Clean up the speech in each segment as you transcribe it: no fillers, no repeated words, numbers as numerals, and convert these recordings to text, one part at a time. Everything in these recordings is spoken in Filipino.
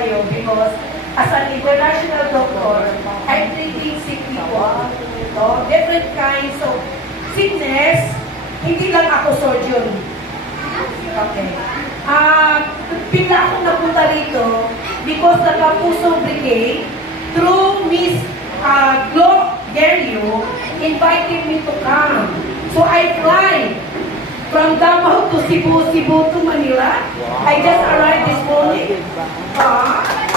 kayo because as an international doctor, I'm treating sick people. So, different kinds of sickness, hindi lang ako surgeon. Okay. Bigla akong napunta rito because the Kapuso Brigade, through Miss Glo Gerio, invited me to come. So I fly from Davao to Cebu, Cebu to Manila. I just arrived this morning.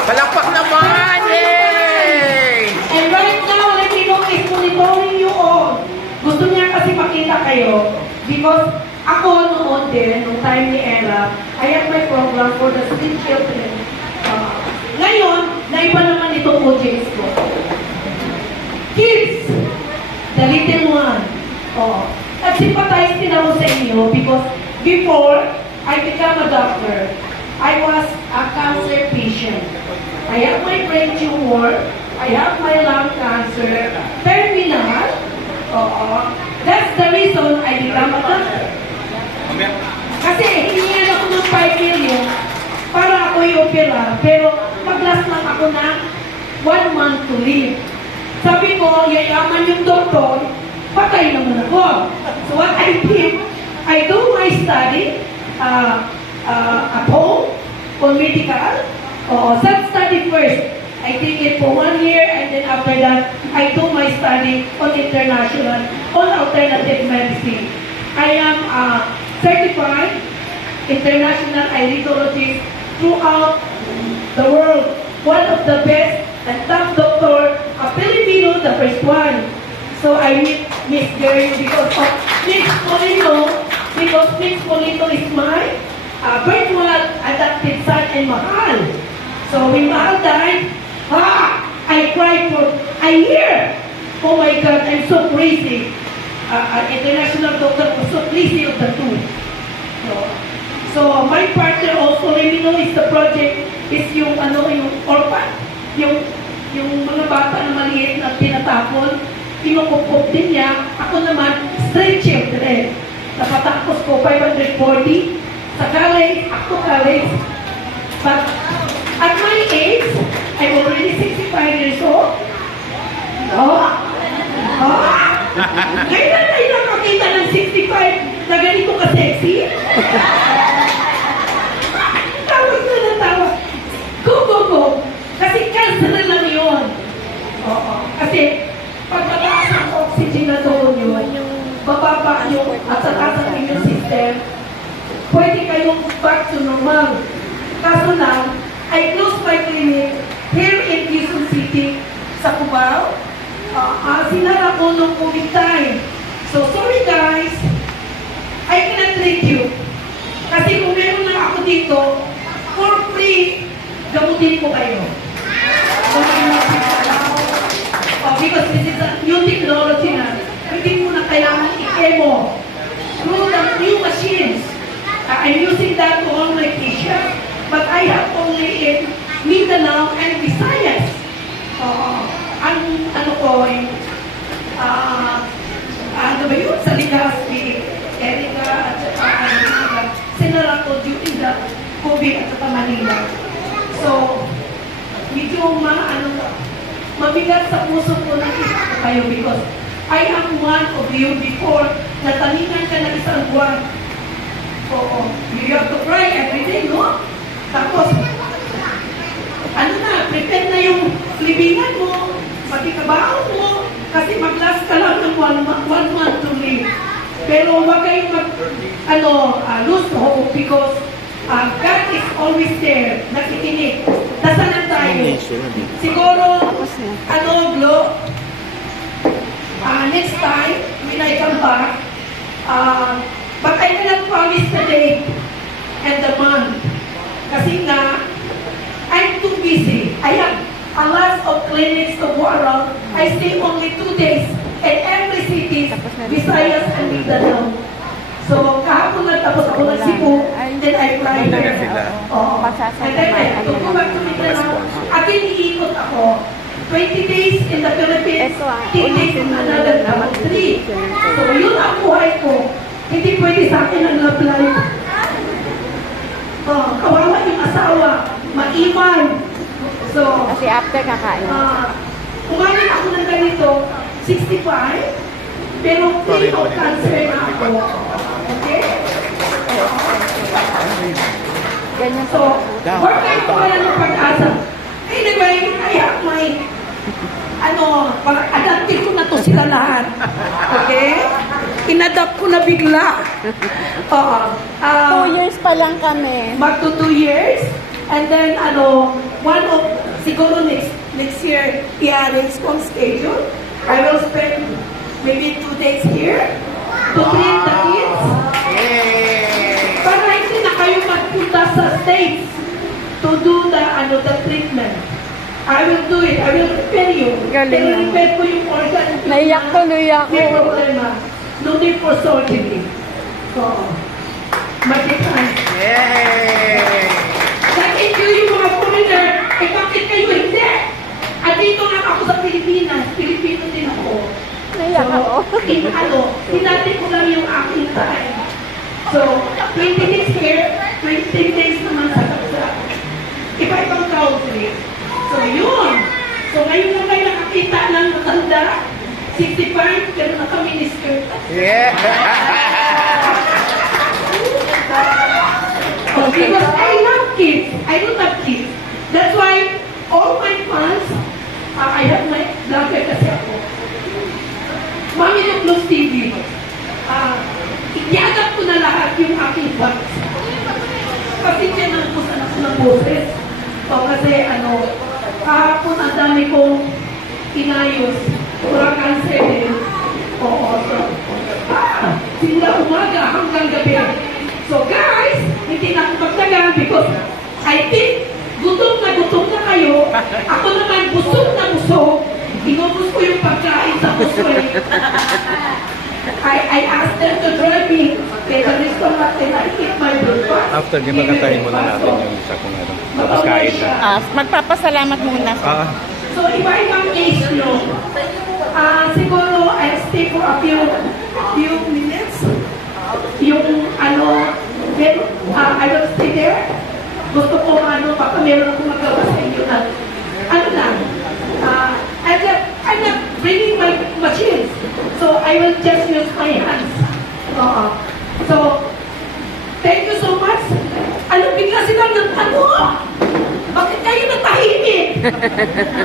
Palakpak naman! Yay! And right now, let me know is monitoring you all. Gusto niya kasi makita kayo because ako noon din, nung time ni Ella, I have my program for the street children. Ngayon, naiba naman itong projects ko. Kids, the little one. Nag-sympathize din ako sa inyo because before I become a doctor, I was a cancer patient. I have my brain tumor, I have my lung cancer, terminal. That's the reason I become a doctor. Kasi hinihan ako ng 5 million para ako i-opera, pero mag-last lang ako ng 1 month to live. Sabi ko, yayaman yung doktor, patay naman ako. So what I did, I do my study at home on medical. Self-study first. I take it for 1 year and then after that, I do my study on international, on alternative medicine. I am certified international iridologist throughout the world. One of the best and top doctor, a Filipino, the first one. So I meet Miss Gary because of Miss Polino, because Miss Polino is my virtual adopted son and Mahal. So when Mahal died, I cried for a year. Oh my God, I'm so crazy. International doctor was so crazy of the two. So my partner also, let me know, is the project, is yung orphan, yung mga bata na maliit na tinatapon, pinukupop din niya. Ako naman, street children. Napatapos ko 540 sa college, ako college. But at my age, I'm already 65 years old. Kailan tayo nakakita ng 65 na ganito ka-sexy? Tawag na ng tawag. Go. Kasi cancer lang yun. Kasi pag mataas ang oxygen na doon yun, bababa yung at saka sa immune system, pwede kayong back to normal. Kaso lang, I close my clinic here in Quezon City sa Cubao. Sinara ko nung COVID time. So, sorry guys, I cannot treat you. Kasi kung meron lang ako dito, for free, gamutin ko kayo. Because this is a new technology na, hindi mo na kailangan i-chemo. Through the new machines, I'm using that to all my patients, but I have only in Mindanao and Visayas. Ano ba yun? Sa Legazpi, Erika, at saka sinara ko during the COVID at saka Manila. So, medyo mabigat sa puso ko na isa kayo because I am one of you before natalingan ka ng isang buwan. You have to cry every day, no? Tapos, prepare na yung libingan mo, pati kabaon mo, kasi mag-last ka lang ng 1 month to live. Pero huwag kayong lose hope because God is always there, nakikinig. Nasaan tayo? Siguro, Glo, next time, when I come back, but I cannot promise the date and the month. Kasi nga, I'm too busy. I have a lot of clinics to go around. I stay only 2 days in every city, Visayas and Mindanao. So, kahapon lang tapos ako ng Cebu, then I fly there. And then I go back to Mindanao. Again, iikot ako. 20 days in the Philippines, 10 days in another country. So, yun ang buhay ko. Hindi pwede sa akin ang love life. Kawawa yung asawa, maiwan, kasi after kakain. Kumain ako ng ganito, 65, pero free of cancer na ako. Okay? Ganyan So, work kayo ko wala ng pag-asa. Anyway, I have my, adaptive ko na to sila lahat. Okay? Inadapt ko na bigla. Oo. 2 years pa lang kami. Magto 2 years. And then, one of, siguro next year, i-arrange kong schedule. I will spend maybe 2 days here to treat the kids. Yay! Para hindi na kayo magpunta sa States to do the treatment. I will do it. I will repair you. Galing Pero naman. repair ko yung organ. Naiyak ko. May problema. No need for surgery. So, mag-try. Yay! Bakit kayo yung mga foreigner, bakit kayo hindi? At dito lang ako sa Pilipinas. Pilipino din ako. Naiyak ako. Hinati ko lang yung aking time. So, 20 days here, 20 days naman sa iba-ibang country. So, yun. So, ngayon lang kayo nakakita ng matanda, 65, pero naka-minister. Yeah! Oh, because I love kids. I don't have kids. That's why all my fans, I have my vlogger kasi ako. Mami ng Plus TV. I-adapt ko na lahat yung aking fans. Kasi tinagusan ako ng boses. So, kasi kahapon ang dami kong inayos. Pura cancer din. Oo. So, simula umaga hanggang gabi. So guys, hindi na ako magtagal because I think gutom na kayo. Ako naman busog na busog. Inubos ko yung pagkain sa busog. I asked them to drive me to the restaurant and I eat my breakfast. After, di ba katayin muna natin yung isa kung ano. Tapos kain na. Magpapasalamat muna. So iba-ibang age no. Siguro I'll stay for a few minutes. Yung then I will stay there. Gusto ko baka meron akong magawa sa inyo na lang. I'm not bringing my machines. So I will just use my hands. So thank you so much. Bigla silang bakit kayo natahimik?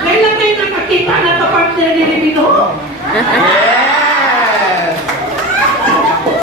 Kailan kayo nakakita na kapartner ni Ribino? Yeah!